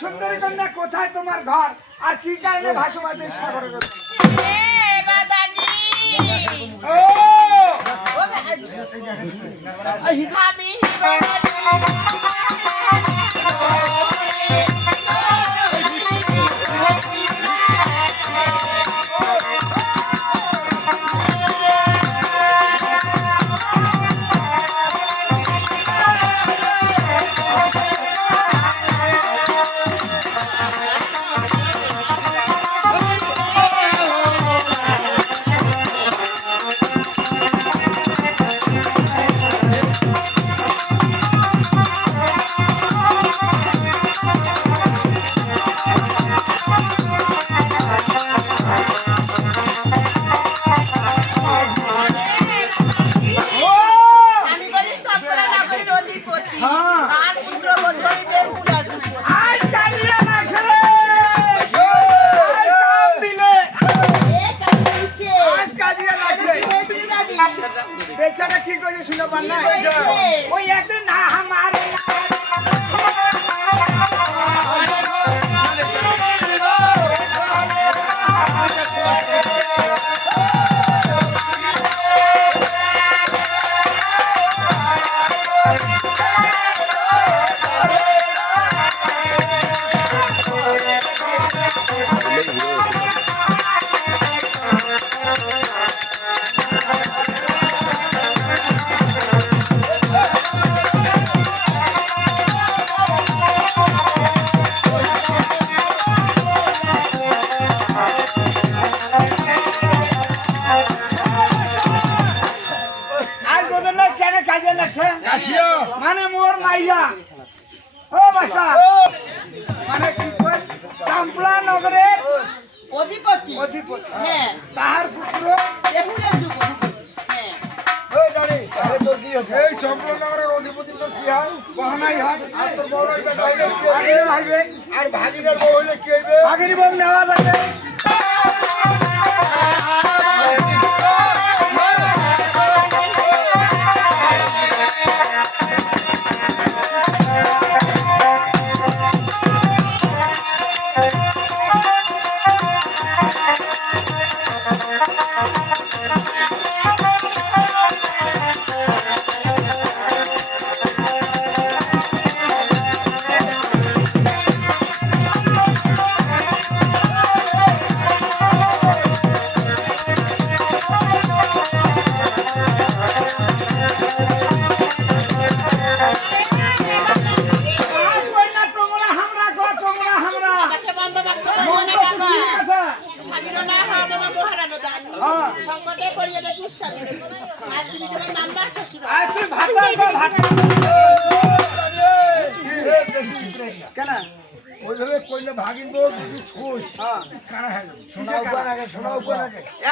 সুন্দরী কন্যা কোথায় তোমার ঘর আর কি কারণে ভাসমাতে সাগরে বেচারা কি করে শুনে পান না ওই একদিন না আমার মানে মোর মাইয়া ও বাসা মানে কি কই চাম্পলা নগরের অধিপতি হ্যাঁ তার পুত্র এহুনের যুগ হ্যাঁ ওই জানি আরে তো কি আছে এই চাম্পলা নগরের অধিপতি তো কি হয় বহনাই হয় আর তোর বড় হইবে তাইলে কি হইবে আর ভাগিনের বউ হইলে কি হইবে ভাগিনী বউ নেওয়া যাবে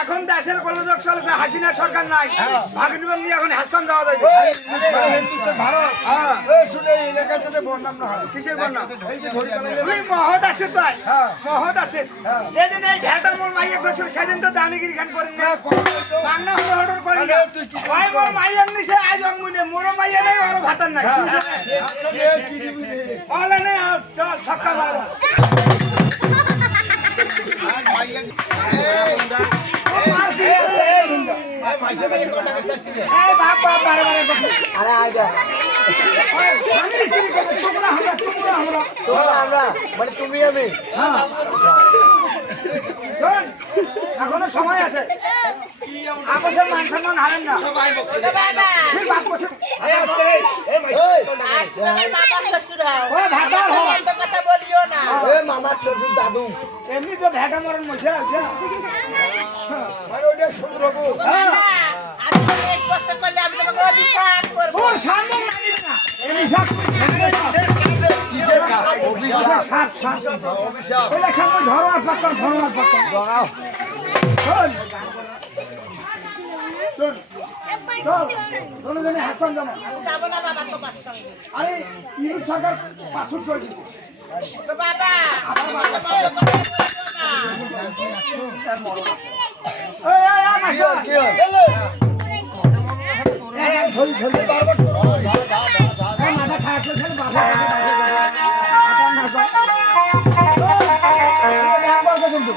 এখন দেশের গোলযোগ চলেছে হাসিনা সরকার নাই ভাগিনী বল নিয়ে এখন হাসতান যাওয়া যায় কিসের বন্যা মহৎ আছে তাই মহৎ আছে যেদিন এই ভেটা মোর মাইয়া করছিল সেদিন তো দানিগিরি খান করেন না বাংলা হলো অর্ডার করেন না ভাই মোর মাইয়ার নিচে আজ অঙ্গুনে মোর মাইয়া নেই ওর ভাতার নাই বলে নেই চল ছক্কা মারো মানে তুমি আমি এখনো সময় আছে আপসের মান সম্মান হারেন না মামার শ্বশুর দাদু এমনি তো ভেটা মরণ মধ্যে সুন্দর হবো চল দুজনে হাসান জামা যাবো না বাবা তোমার সঙ্গে আরে ইউনুস সরকার পাসপোর্ট করে দিচ্ছে তো বাবা এই মাস্টার কি হয়? ধরি ধরি বারবার করো এই মাথা খারাপ করে ফেলে বাবা কিন্তু